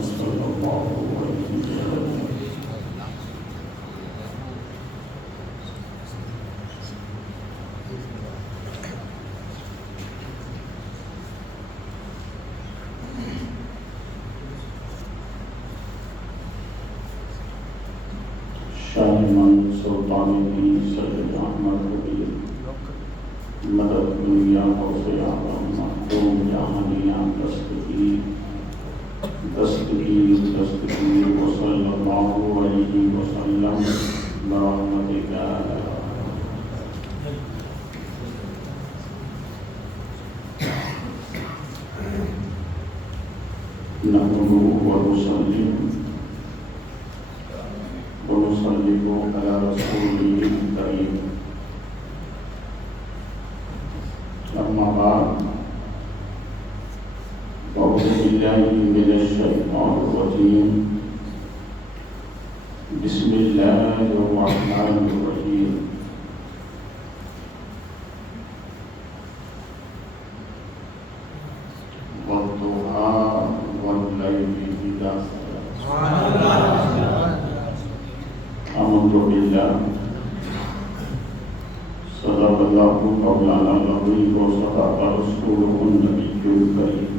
صلی اللہ علیہ وسلم. شاہ من سلطان دین سید احمد ربیع مدد دنیا غوث اعظم مخدوم جہانیاں دستگیر وصلی اللہ علیہ وسلم برحمتک نحمدہ ونصلی علی رسولہ الکریم. اما بعد اعوذ باللہ من الشیطان الرجیم. بسم اللہ الرحمن الرحیم. والضحیٰ واللیل اذا سجی. آمنت باللہ صدق اللہ مولانا العظیم و صدق رسولہ النبی الکریم.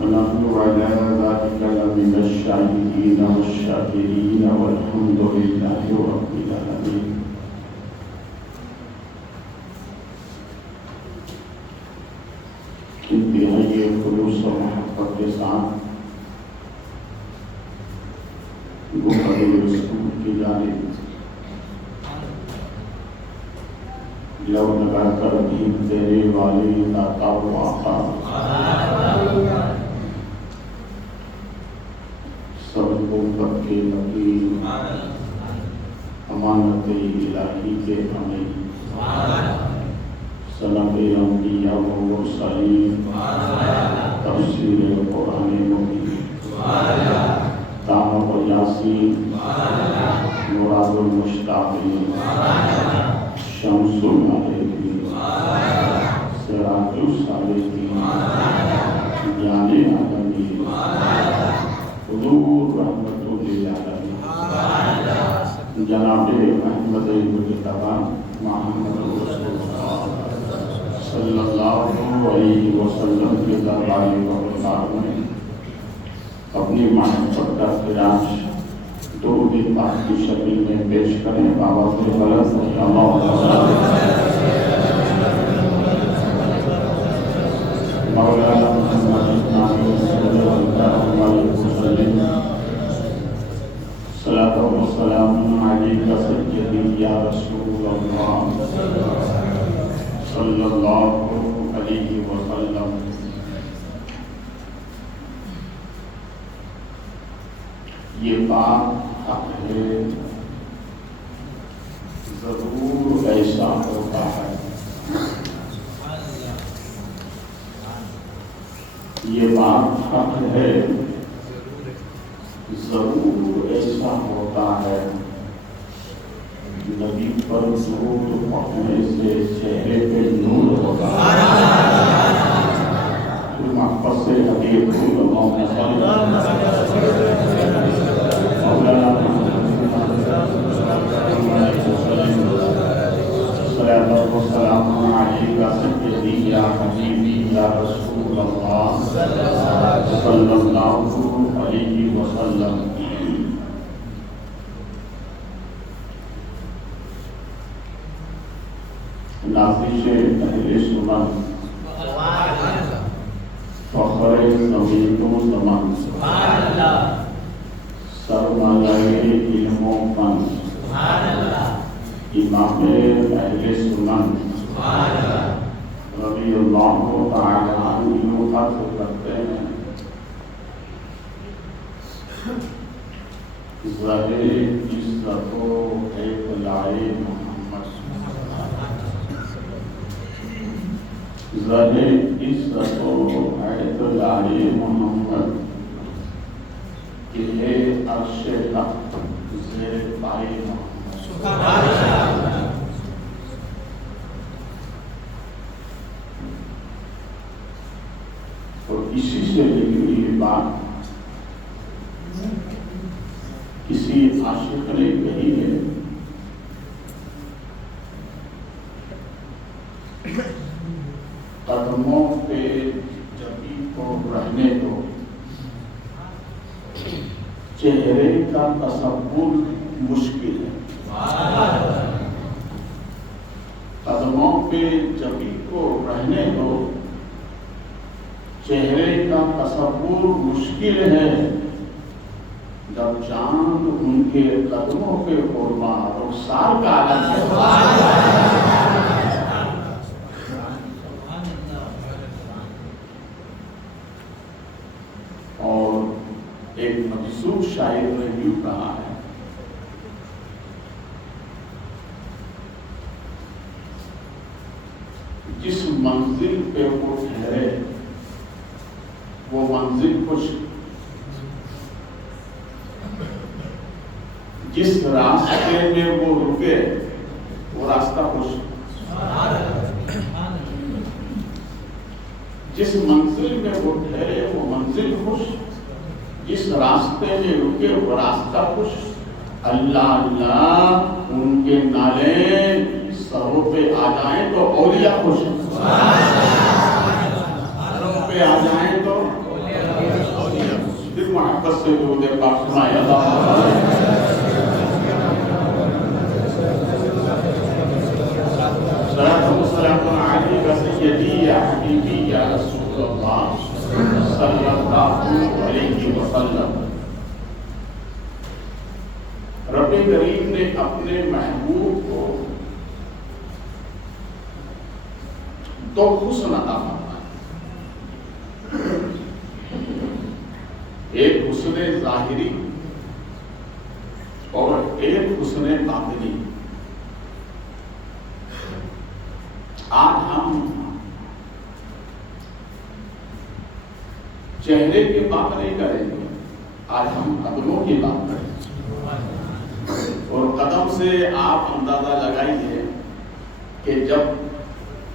ونحن على ذلك لمن الشاهدين والشاكرين والحمد لله رب العالمين. انتہائی خلوص و محبت کے ساتھ گفتگو رسول کی جانب لو لگا کر بھی تیرے والے داتا و آقا سب کو کب کے نقیب امانت الہی کے ہمیں سلام انبیاء و مرسلین تفسیر قرآن مبین تامہ و یاسین مراد المشتاقین شمس العارفین سراج الصالحین جان عالمین حضور رحمت للعالمین جناب احمد مجتبی محمد رسول اللہ صلی اللہ علیہ وسلم کے دربار وقار میں اپنی محبت کا خراج درود پاک کی شکل میں پیش کریں. بابا سے غلط مولانا محمد نامی صلی اللہ علیہ وسلم صلاۃ و سلام علیک سیدی یا رسول اللہ صلی اللہ علیہ وسلم. یہ بات حق ہے ضرور ایسا ہوتا ہے. یہ بات حق ہے ضرور ایسا ہوتا ہے. نبی پر درود پڑھنے سے چہرے پہ نور ہوتا ہے. محبت سے حبیب السلام علیکم سیدی یا حبیبی یا رسول اللہ صلی اللہ علیہ وسلم. نازش اہل سنت فخر زمین و زمان سرمایہ علم و فن امام اہل سنت رضی اللہ تعالی عنہ خط کرتے ہیں. زہر عزت و اطلاع محمد زہر عزت و اطلاع محمد کہ ہے عرش حق زیر پائے محمد. اسی سے لکھی ہوئی بات کسی عاشق نے کہی ہے، قدموں پہ جبھی کو رہنے دو، چہرے کا تصور مشکل ہے۔ قدموں پہ جبھی کو رہنے دو، چہرے کا تصور مشکل ہے، جب چاند ان کے قدموں پہ قربا رخسار کا عالم ہے۔ اور ایک مجذوب شاعر نے یوں کہا ہے، جس منزل پہ وہ ٹھہرے وہ منزل خوش، جس راستے میں وہ رکے وہ راستہ خوش، جس منزل میں وہ ٹھہرے وہ منزل خوش، جس راستے میں رکے وہ راستہ خوش۔ اللہ اللہ ان کے نالے سروں پہ آ جائیں تو اولیاء خوش، سروں پہ آ جائیں تو اولیاء خوش۔ پھر محبت سے درود پاک سنائے اللہ صلاۃ علیک سیدی یا حبیبی یا رسول اللہ صلی اللہ علیہ وسلم۔ رب کریم نے اپنے محبوب کو دو حسن عطا فرمائے، ایک حسن ظاہری اور ایک حسن باطنی۔ آج ہم چہرے کی بات نہیں کریں گے، آج ہم قدموں کی بات کریں گے۔ اور قدم سے آپ اندازہ لگائیے کہ جب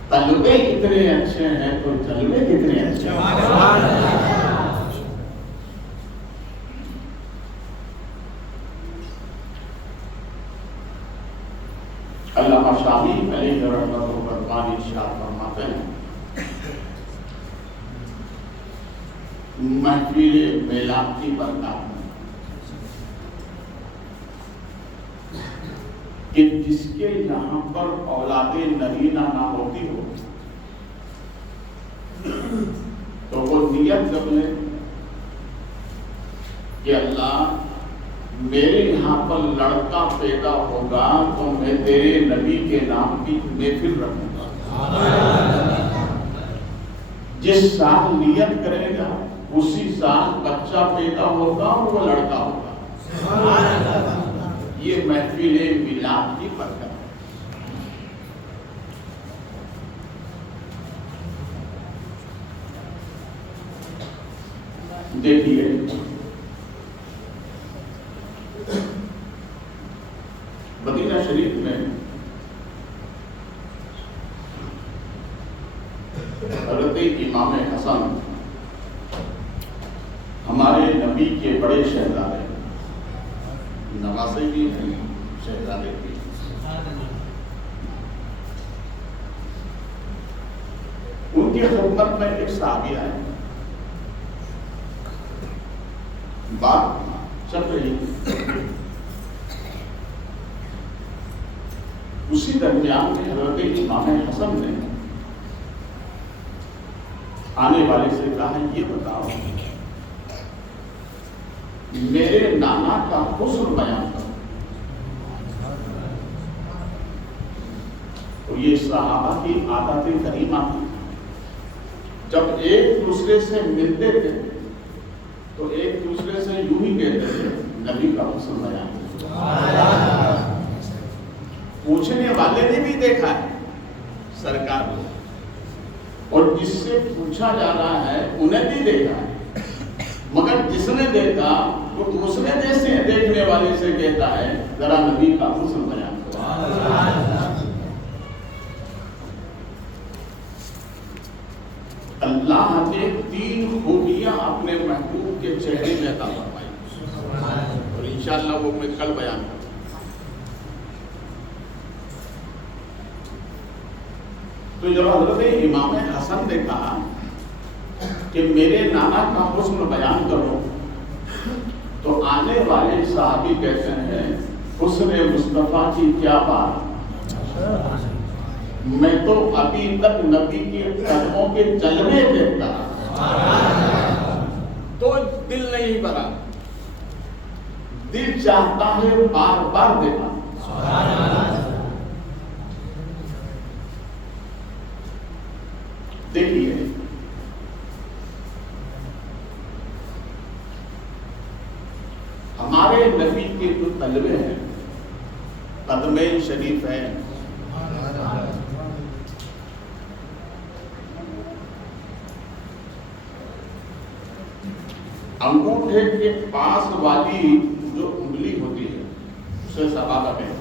طلبے اتنے اچھے ہیں تو جلوے کتنے اچھے ہیں۔ علامہ شامی علیہ رحمۃ اللہ ارشاد فرماتے ہیں، محفل میلاد کی برکات میں کہ جس کے یہاں پر اولاد نرینہ نہ ہوتی ہو تو وہ نیت کر لے کہ اللہ میرے یہاں پر لڑکا پیدا ہوگا تو میں تیرے نبی کے نام کی محفل رکھوں گا۔ جس سال نیت کرے گا اسی سال بچہ پیدا ہوگا اور وہ لڑکا ہوگا۔ یہ محفل میلاد کی برکت ہے۔ دیکھیے مدینہ شریف میں حضرت امام حسن ہمارے نبی کے بڑے شہزادے، نواسے بھی ہیں شہزادے بھی، ان کی خدمت میں ایک صحابی آئے، بات چل رہی اسی درمیان میں حضرت امام حسن نے آنے والے سے کہا، یہ بتاؤ میرے نانا کا حسن بیان کرو۔ تو یہ صحابہ کی عادت کریمہ تھی، جب ایک دوسرے سے ملتے تھے تو ایک دوسرے سے یوں ہی کہتے تھے، نبی کا حسن بیان کرو۔ پوچھنے والے نے بھی دیکھا ہے سرکار کو، اور جس سے پوچھا جا رہا ہے انہیں بھی دیکھا ہے، مگر جس نے دیکھا وہ دوسرے جیسے دیکھنے والے سے کہتا ہے ذرا نبی کا حسن بیان کرو۔ اللہ نے تین خوب انشاءاللہ وہ میں کل بیان کروں. تو جب حضرت امام حسن نے کہا کہ میرے نانا کا حسن بیان کرو، تو آنے والے صحابی کہتے ہیں حسن مصطفیٰ کی کیا بات، میں تو ابھی تک نبی کے قدموں کے جلوے دیکھتا تو دل نہیں بھرا، دل چاہتا ہے بار بار دیکھا. دیکھیے ہمارے نبی کے جو طلبے ہیں، قدمین شریف ہیں، انگوٹھے کے پاس والی جو انگلی ہوتی ہے اسے صحابہ کہتے ہیں.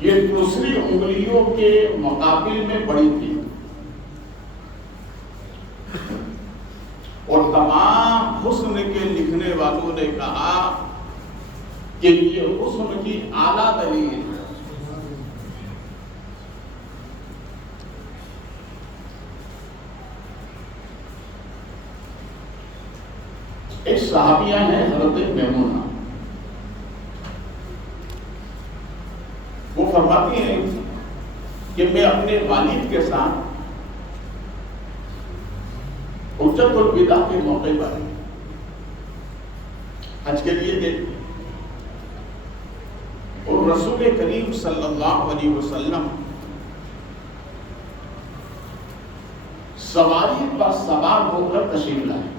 یہ دوسری انگلیوں کے مقابل میں بڑی تھی، اور تمام حسن کے لکھنے والوں نے کہا کہ یہ حسن کی اعلیٰ دلیل ہے. ایک صحابیہ ہیں حضرت میمونہ، وہ فرماتی ہیں کہ میں اپنے والد کے ساتھ حجت الوداع کے موقع پر حج کے لیے گئے، اور رسول کریم صلی اللہ علیہ وسلم سواری پر سوار ہو کر تشریف لائے.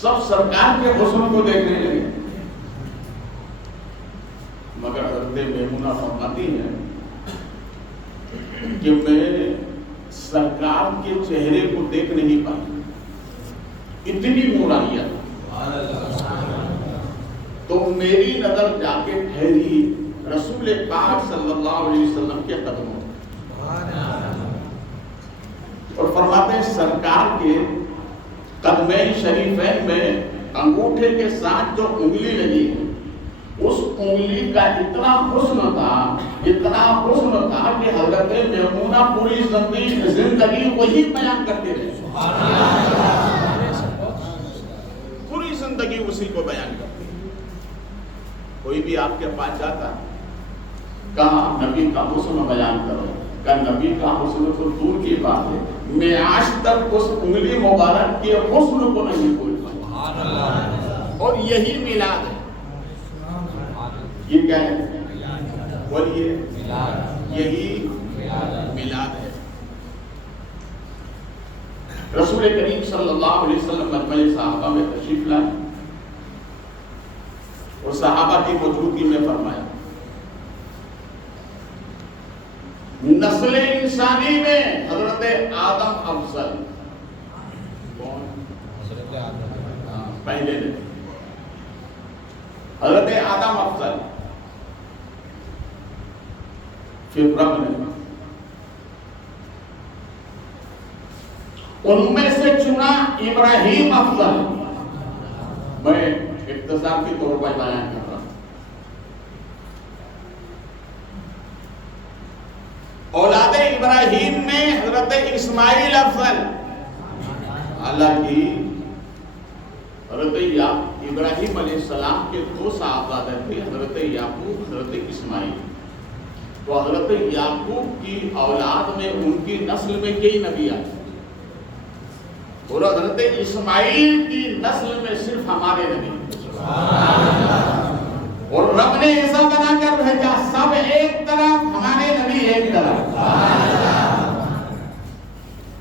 سب سرکار کے حسن کو دیکھنے لگے، مگر حضرت میمونہ فرماتی ہیں کہ میں سرکار کے چہرے کو دیکھ نہیں پائی، اتنی نورانیت. تو میری نظر جا کے ٹھہری رسول پاک صلی اللہ علیہ وسلم کے قدموں، اور فرماتے ہیں سرکار کے قدمین شریفین میں انگوٹھے کے ساتھ جو انگلی لگی اس انگلی کا اتنا حسن تھا کہ حضرت میمونہ پوری زندگی وہی بیان کرتے رہے، پوری زندگی اسی کو بیان کرتے. کوئی بھی آپ کے پاس جاتا کہا نبی کا حسن بیان کرو، کہ نبی کا حسن تو دور کی بات ہے، میں آج تک اس انگلی مبارک کے حسن کو نہیں بھول پایا. اور یہی میلاد ہے. یہ کیا ہے؟ بولیے. یہی میلاد ہے. رسول کریم صلی اللہ علیہ وسلم مجمع صحابہ میں تشریف لائے اور صحابہ کی موجودگی میں فرمایا نسل انسانی میں حضرت آدم افضل. کون؟ حضرت آدم. پہلے نبی حضرت آدم افضل، پھر رب نے ان میں سے چنا ابراہیم افضل. میں اختصار کے طور پر بیان کر رہا ہوں. اولاد ابراہیم میں حضرت اسماعیل افضل. حالانکہ حضرت ابراہیم علیہ السلام کے دو صاحبزادے تھے، حضرت یعقوب، حضرت اسماعیل. تو حضرت یعقوب کی اولاد میں ان کی نسل میں کئی نبی آئے، اور حضرت اسماعیل کی نسل میں صرف ہمارے نبی. اور رب نے ایسا بنا کر بھیجا سب ایک طرف، ہمارے نبی ایک طرف.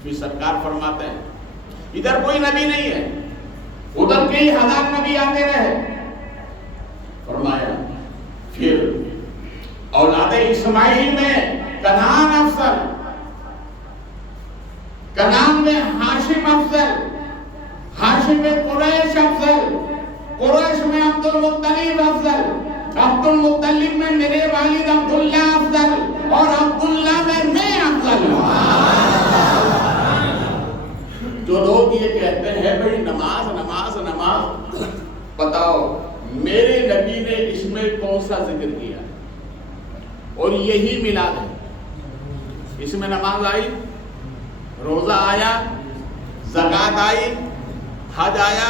پھر سرکار فرماتے ہیں ادھر کوئی نبی نہیں ہے، ادھر کئی ہزار نبی آتے رہے. فرمایا پھر اولاد اسماعیل میں کنعان افضل، کنعان میں ہاشم افضل، ہاشم میں قریش افضل، قریش میں عبد المطلب افضل، عبد المطلب میں میرے والد عبداللہ افضل، اور عبداللہ میں افضل ہوں. میرے نبی نے اس میں کون سا ذکر کیا اور یہی میلاد ہے. اس میں نماز آئی, روزہ آیا, زکات آئی, حج آیا,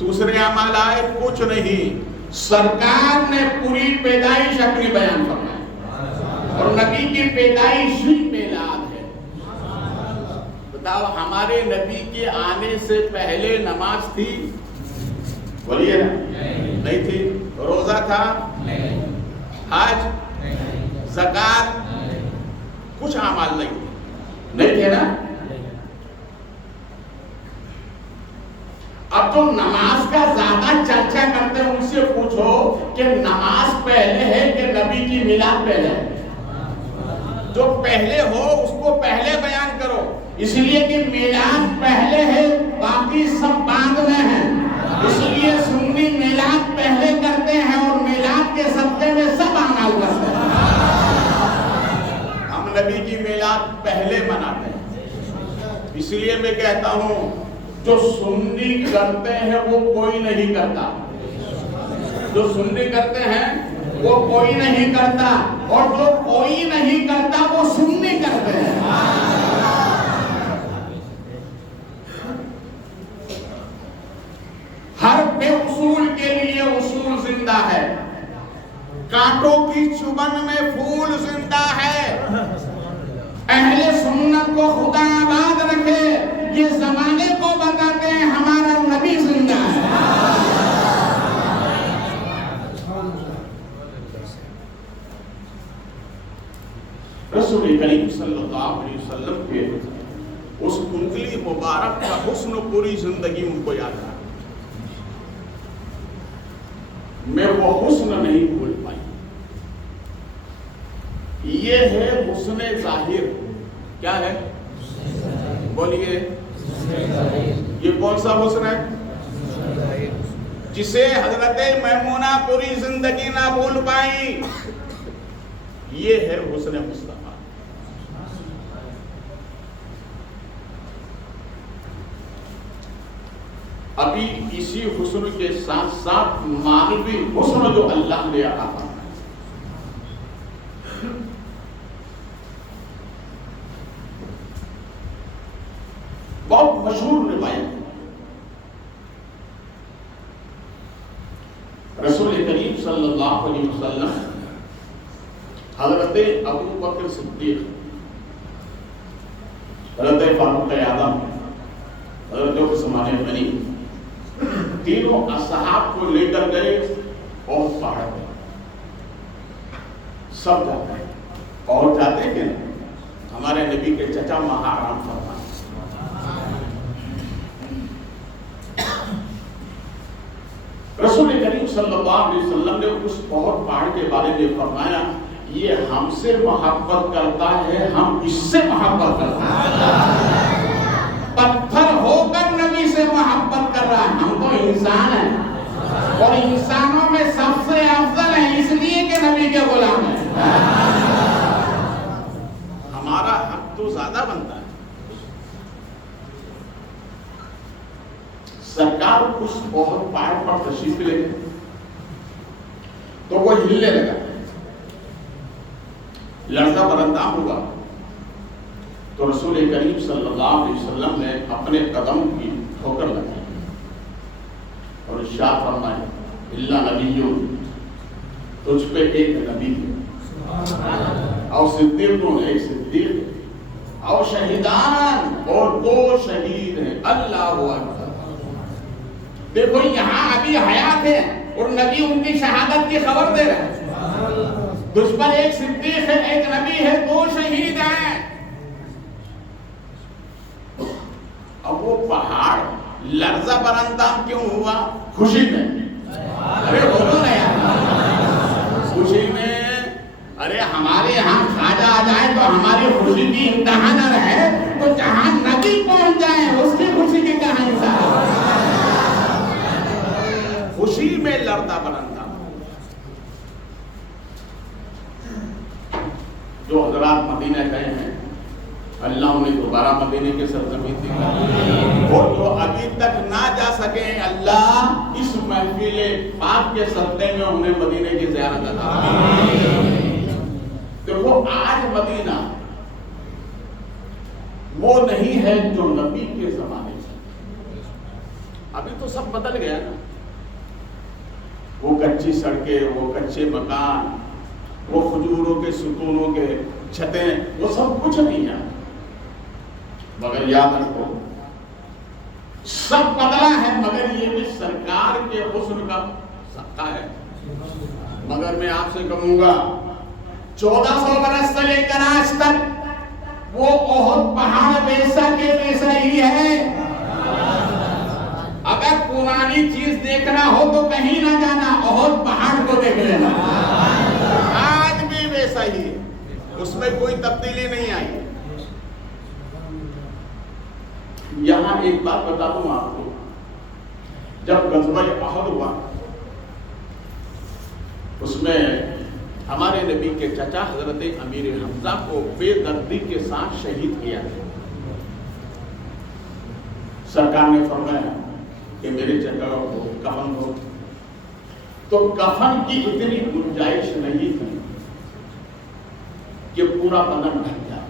دوسرے اعمال آئے, کچھ نہیں. سرکار نے پوری پیدائش اپنی بیان فرمائی اور نبی کی پیدائش ہی میلاد ہے. بتاؤ ہمارے نبی کے آنے سے پہلے نماز تھی؟ بولیے نا, نہیں تھی. روزہ تھا؟ حج, زکات, کچھ اعمال نہیں تھے نا. اب تو نماز کا زیادہ چرچا کرتے ہیں, ان سے پوچھو کہ نماز پہلے ہے کہ نبی کی میلاد پہلے ہے؟ جو پہلے ہو اس کو پہلے بیان کرو, اس لیے کہ میلاد پہلے ہے, باقی سب بعد میں ہے. اس لیے سنی میلاد پہلے کرتے ہیں اور میلاد کے صدقے میں سب اعمال کرتے ہیں. ہم نبی کی میلاد پہلے مناتے ہیں. اس لیے میں کہتا ہوں جو سنی کرتے ہیں وہ کوئی نہیں کرتا, جو سنی کرتے ہیں وہ کوئی نہیں کرتا, اور جو کوئی نہیں کرتا وہ سنی کرتے ہیں. ہر بے اصول کے لیے اصول زندہ ہے, کانٹوں کی چبن میں پھول زندہ ہے. اہل سنت کو خدا آباد رکھے, یہ زمانے کو بتاتے ہیں ہمارا نبی زندہ ہے. رسول کریم صلی اللہ علیہ وسلم کے اس انگلی مبارک کا حسن پوری زندگی ان کو یاد رہا. میں وہ حسن نہیں بھول پائی. یہ ہے حسن ظاہر. کیا ہے؟ بولیے, یہ کون سا حسن ہے جسے حضرت میمونہ پوری زندگی نہ بھول پائیں؟ یہ ہے حسن مصطفیٰ. ابھی اسی حسن کے ساتھ ساتھ مانوی حسن جو اللہ نے عطا فرمایا, بہت مشہور روایت. رسول کریم صلی اللہ علیہ وسلم حضرت ابو بکر صدیق, حضرت فاروق اعظم, حضرت عثمان غنی, تینوں اصحاب کو لے کر گئے اور پہاڑ پہ. سب جاتے ہیں اور جاتے ہیں کہ ہمارے نبی کے چچا وہاں آرام فرمائے. رسول کریم صلی اللہ علیہ وسلم نے اس بہت پہاڑ کے بارے میں فرمایا, یہ ہم سے محبت کرتا ہے, ہم اس سے محبت کرتا ہے. پتھر ہو کر نبی سے محبت کر رہا ہے. ہم تو انسان ہیں اور انسانوں میں سب سے افضل ہیں اس لیے کہ نبی کے غلام ہیں. ہمارا حق تو زیادہ بنتا ہے. سرکار اس بہت پہاڑ پر تشریف لے گئے تو وہ ہلنے لگا, لرزہ برندام ہوا. تو رسول کریم صلی اللہ علیہ وسلم نے اپنے قدم کی ٹھوکر لگائی اور ارشاد فرمائے, اللہ نبی, تجھ پہ ایک نبی اور صدیقوں ایک صدیق اور شہیدان اور 2 شہید ہیں. اللہ اکبر. دیکھو یہاں ابھی حیات ہے اور نبی ان کی شہادت کی خبر دے رہے ہیں. دشمن ایک صدیق ہے, ایک نبی ہے, 2 شہید ہیں. اب وہ پہاڑ لرزہ برندام کیوں ہوا؟ خوشی میں. ارے بولو نا یار, خوشی میں. ارے ہمارے یہاں خواجہ آ جائے تو ہماری خوشی کی انتہا نہ رہے, تو جہاں نبی پہنچ جائے اس کی خوشی کی کہاں انتہا. خوشی میں لڑتا برندہ. جو حضرات مدینہ گئے ہیں اللہ انہیں دوبارہ مدینے کے سرزمین دکھا اور جو ابھی تک نہ جا سکے اللہ اس محفل پاک کے صدقے میں انہیں مدینے کی زیارت عطا فرمائے۔ دیکھو آج مدینہ وہ نہیں ہے جو نبی کے زمانے سے، ابھی تو سب بدل گیا نا، وہ کچی سڑکیں، وہ کچے مکان، وہ کھجوروں کے ستونوں کے چھتیں، وہ سب کچھ نہیں ہے، مگر یاد رکھو سب بدلا ہے، مگر یہ بھی سرکار کے حسن کا صدقہ ہے۔ مگر میں آپ سے کہوں گا 1400 برس سے لے کر آج تک وہ احد پہاڑ ویسا کے ویسا ہی ہے۔ اگر پرانی چیز دیکھنا ہو تو کہیں نہ جانا، احد پہاڑ کو دیکھ لینا، آج بھی ویسا ہی ہے، اس میں کوئی تبدیلی نہیں آئی۔ یہاں ایک بات بتا دوں آپ کو، جب غزوہ احد ہوا اس میں ہمارے نبی کے چچا حضرت امیر حمزہ کو بے دردی کے ساتھ شہید کیا گیا۔ سرکار نے فرمایا کہ میرے چچا کو کفن دو، تو کفن کی اتنی گنجائش نہیں تھی کہ پورا بدن ڈھک جائے۔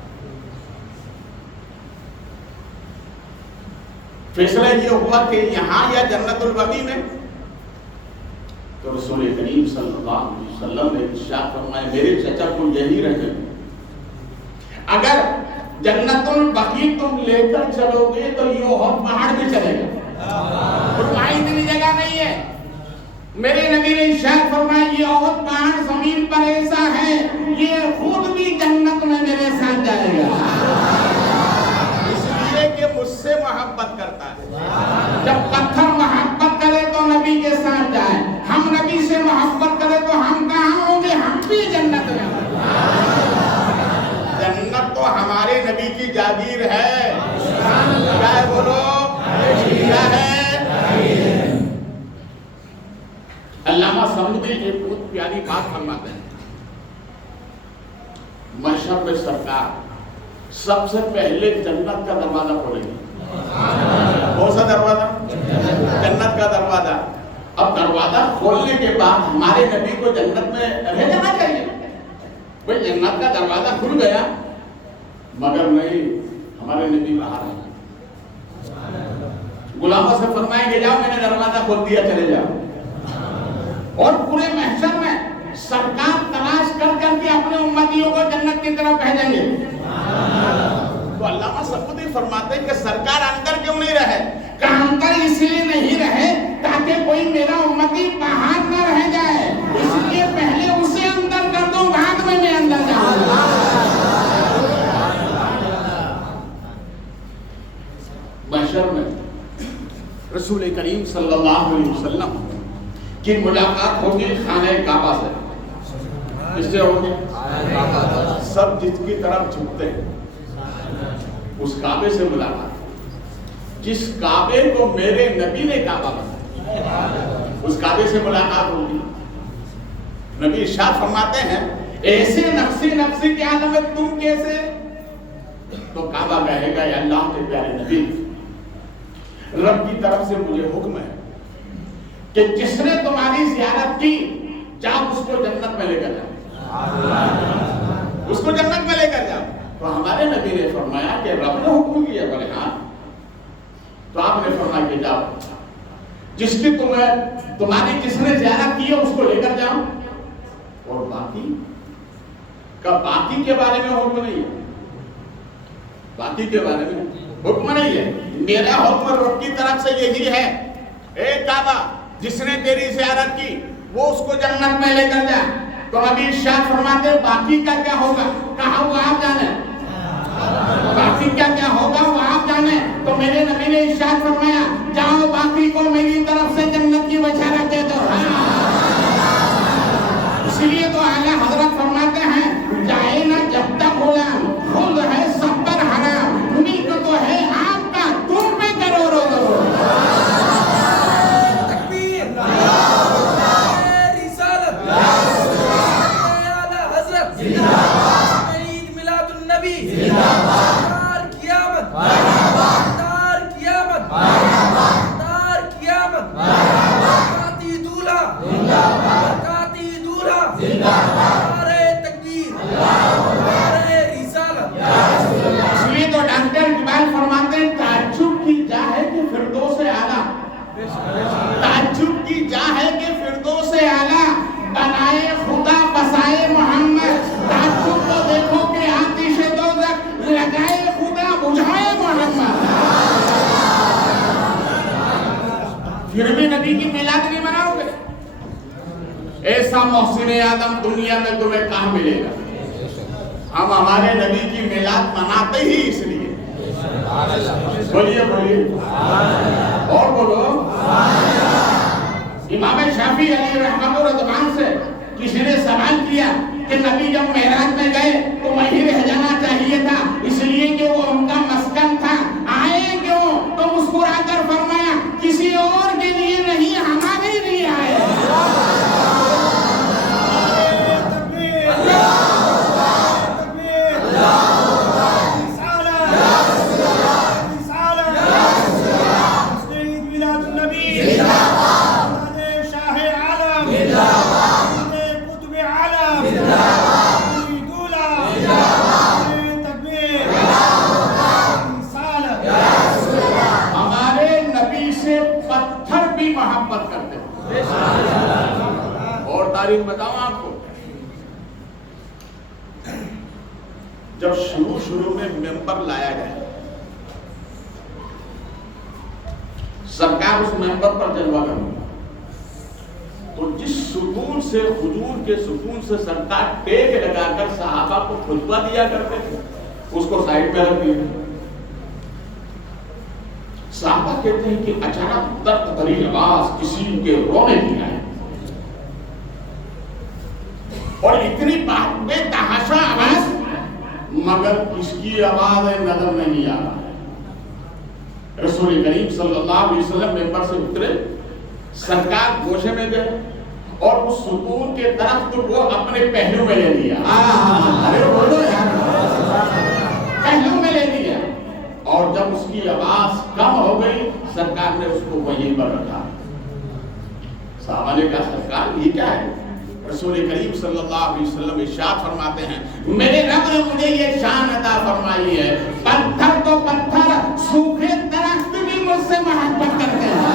فیصلہ یہ ہوا کہ یہاں یا جنت البقیع میں، تو رسول کریم صلی اللہ علیہ وسلم نے ارشاد فرمایا میرے چچا کو یہی رہنے دو، اگر جنت البقیع تم لے کر چلو گے تو یہ احد پہاڑ بھی چلے گا، وہاں اتنی جگہ نہیں ہے۔ میرے نبی نے ارشاد فرمایا یہ احد پہاڑ زمین پر ایسا ہے یہ خود بھی جنت میں میرے ساتھ جائے گا، اس لیے کہ مجھ سے محبت کرتا ہے۔ جب پتھر محبت کرے تو نبی کے ساتھ جائے، ہم نبی سے محبت کرے تو ہم کہاں ہوں گے، ہم بھی جنت میں ہوں۔ جنت تو ہمارے نبی کی جاگیر ہے، کیا ہے بولو، کیا ہے؟ علامہ سمدی ایک بہت پیاری بات فرماتے ہیں، محشر میں سرکار سب سے پہلے جنت کا دروازہ کھولیں گے۔ کون سا دروازہ؟ جنت کا دروازہ۔ اب دروازہ کھولنے کے بعد ہمارے نبی کو جنت میں رہ جانا چاہیے، بھئی جنت کا دروازہ کھل گیا، مگر نہیں، ہمارے نبی باہر ہیں، غلاموں سے فرمائیں گے جاؤ میں نے دروازہ کھول دیا چلے جاؤ، اور پورے محشر میں سرکار تلاش کر کر کے اپنے امتیوں کو جنت کی طرف بھیجیں گے۔ تو علامہ سبکتی فرماتے ہیں کہ سرکار اندر کیوں نہیں رہے؟ کہ اندر اس لیے نہیں رہے تاکہ کوئی میرا امتی باہر نہ رہ جائے، اس لیے پہلے اسے اندر کر دوں، بعد میں اندر جاؤں۔ محشر میں رسول کریم صلی اللہ علیہ وسلم کی ملاقات ہوگی خانہ کعبہ سے۔ کس سے ہوگی؟ سب جس کی طرف جھکتے ہیں اس کعبے سے ملاقات، جس کعبے کو میرے نبی نے کعبہ بنایا اس کعبے سے ملاقات ہوگی۔ نبی ارشاد فرماتے ہیں ایسے نفسی نفسی کے عالم میں تم کیسے؟ تو کعبہ کہے گا یا اللہ کے پیارے نبی، رب کی طرف سے مجھے حکم ہے کہ جس نے تمہاری زیارت کی جاؤ اس کو جنت میں لے کر جاؤ، اس کو جنت میں لے کر جاؤ۔ تو ہمارے نبی نے فرمایا کہ رب نے حکم کیا، بولے ہاں، تو آپ نے فرمایا کہ جاؤ جس کی تمہاری جس نے زیارت کی ہے اس کو لے کر جاؤ، اور باقی کا باقی کے بارے میں حکم نہیں ہے، باقی کے بارے میں حکم نہیں ہے، میرا حکم رب کی طرف سے یہی ہے، اے کعبہ جس نے تیری زیارت کی وہ اس کو جنت میں لے کر جا۔ تو نبی ارشاد فرماتے باقی کا کیا ہوگا؟ کہا وہ آپ جانے، باقی کیا ہوگا وہ آپ جانے۔ تو میرے نبی نے ارشاد فرمایا جاؤ باقی کو میری طرف سے جنت کی بشارت دے دو۔ اسی لیے تو اعلیٰ حضرت فرماتے ہیں جائے نہ جب تک غلام، خود ہے سب پر حرام، ملک تو ہے آپ کا تم پہ کروڑوں کرو۔ عید میلاد النبی ابن آدم دنیا میں تمہیں کہاں ملے گا؟ ہم ہمارے نبی کی میلاد مناتے ہی اس لیے. بولیے بولیے اور بولو. امام شافعی علیہ رحمۃ الرحمن سے کسی نے سوال کیا کہ نبی جب معراج میں گئے تو وہیں رہ جانا چاہیے تھا اس لیے کہ وہ ان کا مسکن تھا, آئے کیوں؟ تو مسکرا کر فرمایا کسی اور کے لیے نہیں, ہمارے لیے آئے. تاریخ بتاؤں آپ کو, جب شروع میں ممبر لایا گیا, سرکار اس ممبر پر جلوہ کرنے, تو جس سکون سے حضور کے سکون سے سرکار ٹیک لگا کر صحابہ کو خطبہ دیا کرتے تھے, اس کو سائڈ پہ رکھ دیا. صحابہ کہتے ہیں کہ اچانک درد بھری آواز کسی کے رونے کی آئی, اور اتنی بے تحاشا آواز, مگر کس کی آواز ہے نظر نہیں آ رہا. رسول کریم صلی اللہ علیہ وسلم ممبر سے اترے, سرکار گوشے میں گئے اور اس سکون کے درخت کو اپنے پہلو میں لے لیا. ارے بولو یار, پہلو میں لے لیا, اور جب اس کی آواز کم ہو گئی سرکار نے اس کو وہیں پر رکھا. صحابہ نے کہا سرکار یہ کیا ہے؟ رسول کریم صلی اللہ علیہ وسلم ارشاد فرماتے ہیں میرے رب نے مجھے یہ شان عطا فرمائی ہے, پتھر تو پتھر, سوکھے درخت بھی مجھ سے محبت کرتے ہیں.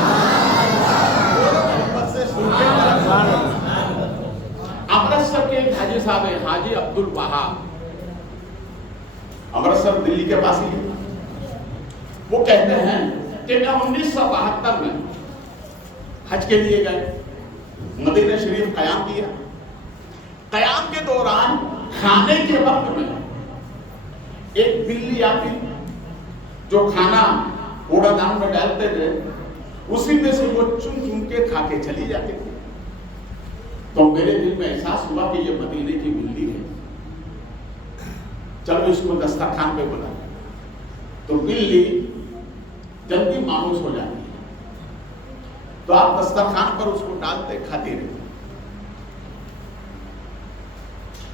امرتسر کے ایک حاجی صاحب ہیں, حاجی عبد الوہاب, امرتسر دلی کے پاس ہی. وہ کہتے ہیں کہ میں 1972 میں حج کے لیے گئے, مدینہ شریف قیام کیا. قیام کے دوران کھانے کے وقت میں ایک بلی آتی جو کھانا کوڑا دان میں ڈالتے تھے, اسی میں سے وہ چن چن کے کھا کے چلی جاتی تھی. تو میرے دل میں احساس ہوا کہ یہ مدینے کی بلی ہے, چلو اس کو دسترخوان پہ بلا. تو بلی جلدی مانوس ہو جاتی ہے, تو آپ دسترخوان پر اس کو ڈالتے کھاتے رہتے.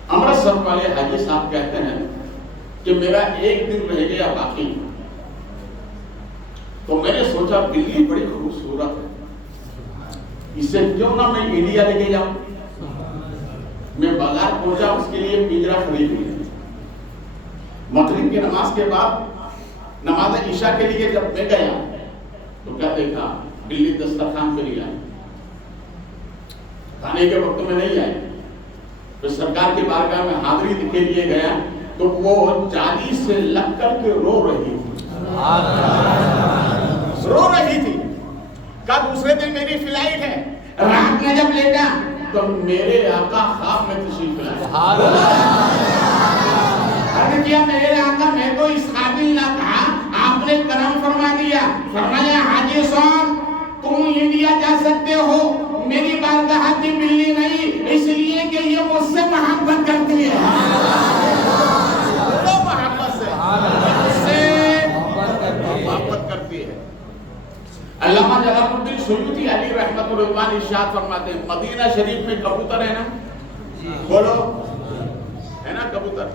امرتسر والے حاجی صاحب کہتے ہیں کہ میرا ایک دن رہ گیا باقی, تو میں نے سوچا بلی بڑی خوبصورت ہے, اسے کیوں نہ میں انڈیا لے کے جاؤں. میں بازار پہنچا, اس کے لیے پنجرا خرید لیا. مغرب کی نماز کے بعد نماز عشاء کے لیے جب میں گیا تو کیا دیکھا, بلی دسترخوان پہ نہیں آئی, کھانے کے وقت میں نہیں آئی. تو سرکار کی بارگاہ میں حاضری کے لیے گیا تو وہ جالی سے لگ کر کے رو رہی تھی. کہا دوسرے دن میری فلائٹ ہے, رات میں جب لیٹا تو میرے آقا خواب میں تشریف لائے. عرض کیا میرے آقا میں تو اس قابل نہ تھا, آپ نے کرم فرما دیا. فرمایا حاجی صاحب تم انڈیا جا سکتے ہو, میری بارگاہ کی بلی نہیں, اس لیے کہ یہ مجھ سے محبت کرتی ہے. محبت کرتی ہے. علامہ جلال الدین سیوطی علیہ رحمۃ اللہ ارشاد فرماتے ہیں مدینہ شریف میں کبوتر ہے نا, بولو ہے نا کبوتر,